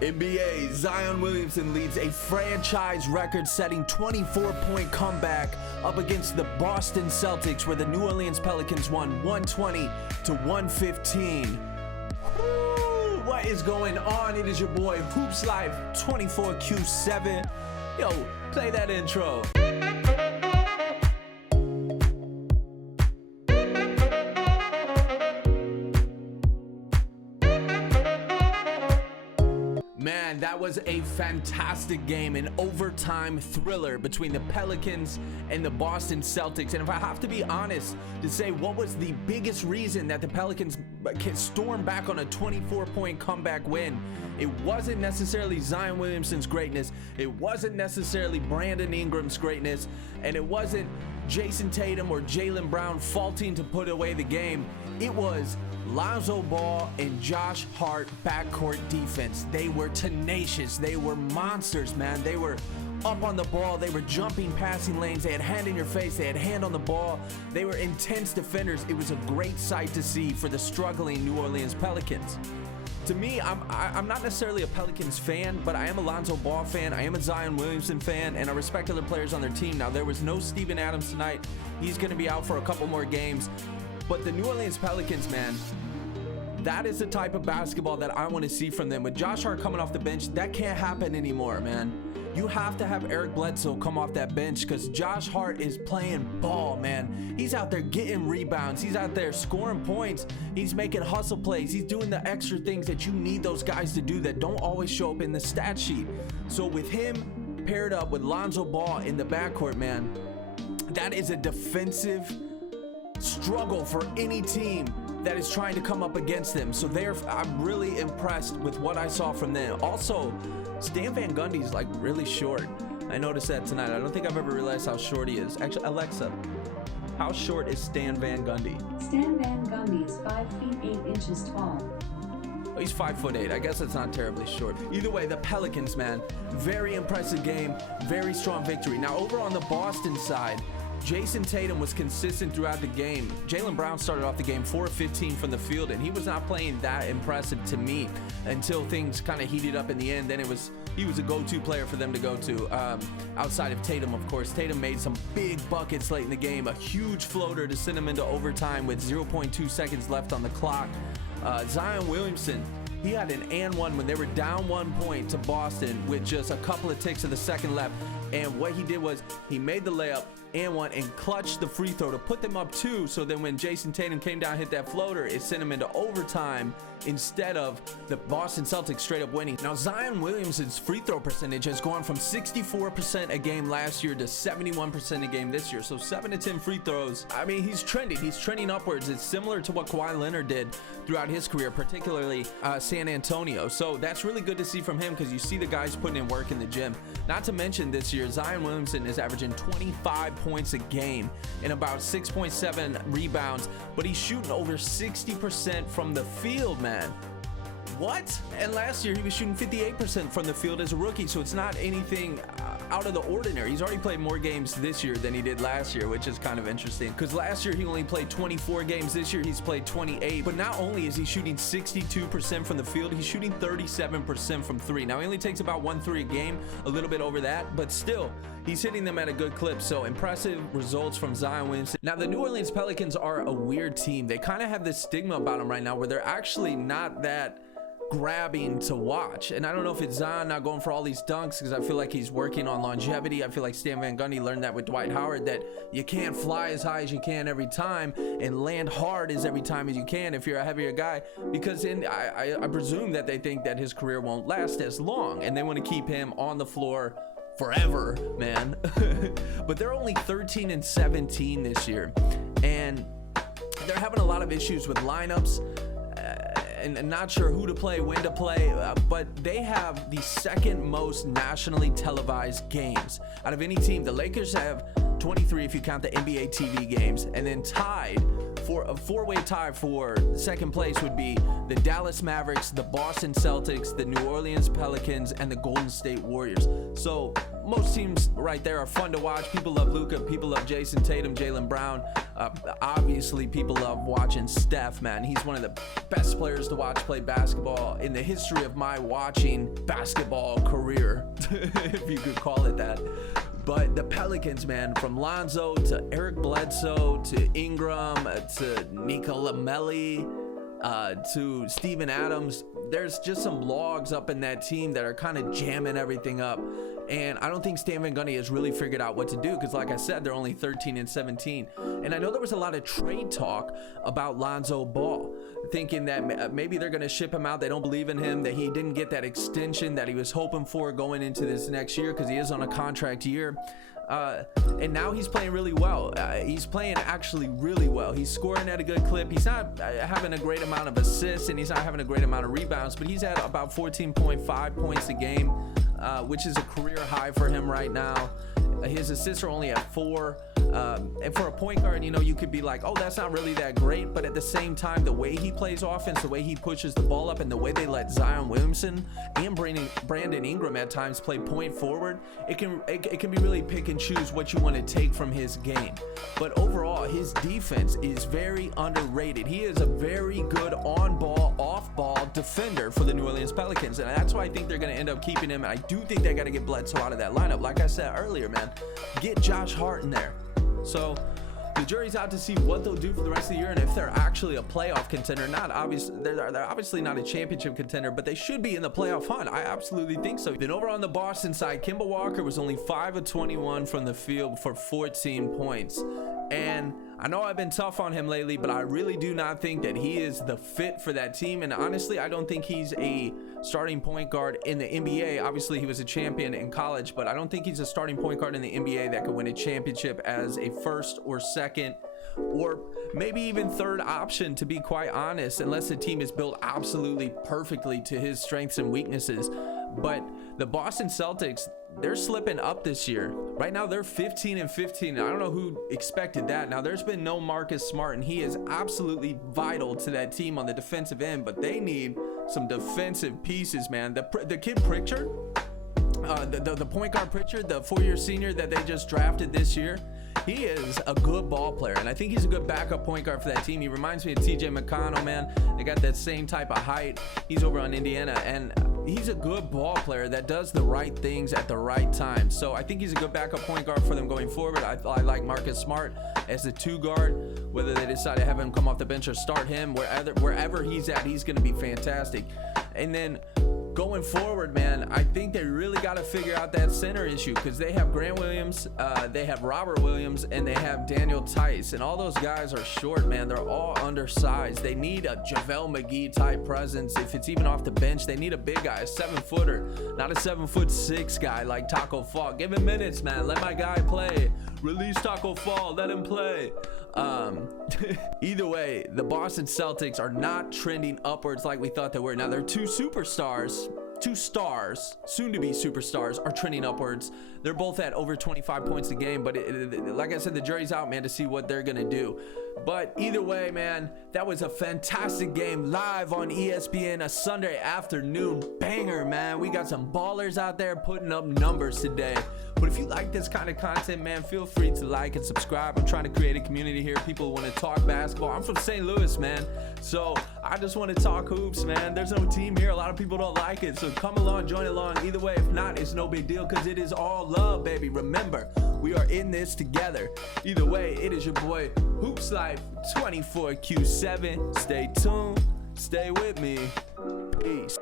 NBA, Zion Williamson leads a franchise record-setting 24-point comeback up against the Boston Celtics, where the New Orleans Pelicans won 120-115. Woo! What is going on? It is your boy Hoops Life 24Q7. Yo, play that intro. Man, that was a fantastic game, an overtime thriller between the Pelicans and the Boston Celtics. And if I have to be honest to say what was the biggest reason that the Pelicans can storm back on a 24-point comeback win, it wasn't necessarily Zion Williamson's greatness, it wasn't necessarily Brandon Ingram's greatness, and it wasn't Jason Tatum or Jaylen Brown faulting to put away the game. It was Lonzo Ball and Josh Hart backcourt defense. They were tenacious. They were monsters, man. They were up on the ball. They were jumping passing lanes. They had hand in your face. They had hand on the ball. They were intense defenders. It was a great sight to see for the struggling New Orleans Pelicans. To me, I'm not necessarily a Pelicans fan, but I am a Lonzo Ball fan. I am a Zion Williamson fan, and I respect other players on their team. Now, there was no Steven Adams tonight. He's going to be out for a couple more games. But the New Orleans Pelicans, man, that is the type of basketball that I want to see from them. With Josh Hart coming off the bench, that can't happen anymore, man. You have to have Eric Bledsoe come off that bench because Josh Hart is playing ball, man. He's out there getting rebounds. He's out there scoring points. He's making hustle plays. He's doing the extra things that you need those guys to do that don't always show up in the stat sheet. So with him paired up with Lonzo Ball in the backcourt, man, that is a defensive struggle for any team that is trying to come up against them. So I'm really impressed with what I saw from them. Also, Stan Van Gundy's like really short. I noticed that tonight. I don't think I've ever realized how short he is. Actually, Alexa, how short is Stan Van Gundy? Stan Van Gundy is 5 feet 8 inches tall. Oh, he's 5'8". I guess it's not terribly short. Either way, the Pelicans, man, very impressive game, very strong victory. Now, over on the Boston side, Jason Tatum was consistent throughout the game. Jaylen Brown started off the game 4 of 15 from the field, and he was not playing that impressive to me until things kind of heated up in the end. Then he was a go-to player for them to go to, outside of Tatum, of course. Tatum made some big buckets late in the game, a huge floater to send him into overtime with 0.2 seconds left on the clock. Zion Williamson, he had an and one when they were down 1 point to Boston with just a couple of ticks of the second left. And what he did was he made the layup and one and clutched the free throw to put them up 2. So then when Jason Tatum came down, hit that floater, it sent him into overtime instead of the Boston Celtics straight up winning. Now, Zion Williamson's free throw percentage has gone from 64% a game last year to 71% a game this year. So 7 to 10 free throws. I mean, he's trending. He's trending upwards. It's similar to what Kawhi Leonard did throughout his career, particularly San Antonio. So that's really good to see from him because you see the guys putting in work in the gym. Not to mention this year, Zion Williamson is averaging 25 points a game and about 6.7 rebounds, but he's shooting over 60% from the field, man. What? And last year he was shooting 58% from the field as a rookie, so it's not anything out of the ordinary. He's already played more games this year than he did last year, which is kind of interesting because last year he only played 24 games. This year he's played 28. But not only is he shooting 62% from the field, he's shooting 37% from 3. Now he only takes about 1 3 a game, a little bit over that, but still he's hitting them at a good clip. So impressive results from Zion Williamson. Now the New Orleans Pelicans are a weird team. They kind of have this stigma about them right now where they're actually not that grabbing to watch. And I don't know if it's Zion not going for all these dunks because I feel like he's working on longevity. I feel like Stan Van Gundy learned that with Dwight Howard, that you can't fly as high as you can every time and land hard as every time as you can if you're a heavier guy, because I presume that they think that his career won't last as long and they want to keep him on the floor forever, man. But they're only 13 and 17 this year, and they're having a lot of issues with lineups. And not sure who to play, when to play, but they have the second most nationally televised games out of any team. The Lakers have 23 if you count the NBA TV games, and then tied for a 4-way tie for second place would be the Dallas Mavericks, the Boston Celtics, the New Orleans Pelicans, and the Golden State Warriors. So most teams right there are fun to watch. People love Luka, people love Jason Tatum, Jaylen Brown. Obviously, people love watching Steph, man. He's one of the best players to watch play basketball in the history of my watching basketball career, if you could call it that. But the Pelicans, man, from Lonzo to Eric Bledsoe to Ingram to Nikola Melli to Steven Adams, there's just some logs up in that team that are kind of jamming everything up. And I don't think Stan Van Gundy has really figured out what to do because, like I said, they're only 13-17. And I know there was a lot of trade talk about Lonzo Ball, thinking that maybe they're going to ship him out. They don't believe in him, that he didn't get that extension that he was hoping for going into this next year because he is on a contract year. And now he's playing really well. He's playing actually really well. He's scoring at a good clip. He's not having a great amount of assists and he's not having a great amount of rebounds, but he's at about 14.5 points a game, which is a career high for him right now. His assists are only at 4. And for a point guard, you know, you could be like, oh, that's not really that great. But at the same time, the way he plays offense, the way he pushes the ball up, and the way they let Zion Williamson and Brandon Ingram at times play point forward, it can be really pick and choose what you want to take from his game. But overall, his defense is very underrated. He is a very good on-ball, off-ball defender for the New Orleans Pelicans. And that's why I think they're going to end up keeping him. And I do think they got to get Bledsoe out of that lineup. Like I said earlier, man, get Josh Hart in there. So the jury's out to see what they'll do for the rest of the year and if they're actually a playoff contender. They're obviously not a championship contender, but they should be in the playoff hunt. I absolutely think so. Then over on the Boston side, Kemba Walker was only 5 of 21 from the field for 14 points. And I know I've been tough on him lately, but I really do not think that he is the fit for that team. And honestly, I don't think he's a starting point guard in the NBA. Obviously, he was a champion in college, but I don't think he's a starting point guard in the NBA that could win a championship as a first or second or maybe even third option, to be quite honest, unless the team is built absolutely perfectly to his strengths and weaknesses. But the Boston Celtics, they're slipping up this year. Right now, they're 15-15. I don't know who expected that. Now, there's been no Marcus Smart, and he is absolutely vital to that team on the defensive end, but they need some defensive pieces, man. The kid Pritchard, the point guard Pritchard, the 4-year senior that they just drafted this year, he is a good ball player, and I think he's a good backup point guard for that team. He reminds me of TJ McConnell, man. They got that same type of height. He's over on Indiana, and he's a good ball player that does the right things at the right time. So I think he's a good backup point guard for them going forward. I like Marcus Smart as the 2 guard. Whether they decide to have him come off the bench or start him, wherever he's at, he's going to be fantastic. And then going forward, man, I think they really got to figure out that center issue because they have Grant Williams, they have Robert Williams, and they have Daniel Tice, and all those guys are short, man. They're all undersized. They need a JaVale McGee type presence. If it's even off the bench, they need a big guy, a 7-footer, not a 7'6" guy like Taco Fall. Give him minutes, man. Let my guy play. Release Taco Fall. Let him play. Either way, the Boston Celtics are not trending upwards like we thought they were. Now, their 2 stars, soon to be superstars, are trending upwards. They're both at over 25 points a game, but like I said, the jury's out, man, to see what they're gonna do. But either way, man, that was a fantastic game live on ESPN, a Sunday afternoon banger, man. We got some ballers out there putting up numbers today. But if you like this kind of content, man, feel free to like and subscribe. I'm trying to create a community here. People want to talk basketball. I'm from St. Louis, man, so I just want to talk hoops, man. There's no team here. A lot of people don't like it, so come along, join along. Either way, if not, it's no big deal because it is all love, baby. Remember, we are in this together. Either way, it is your boy Hoops Life 24Q7. Stay tuned, stay with me. Peace.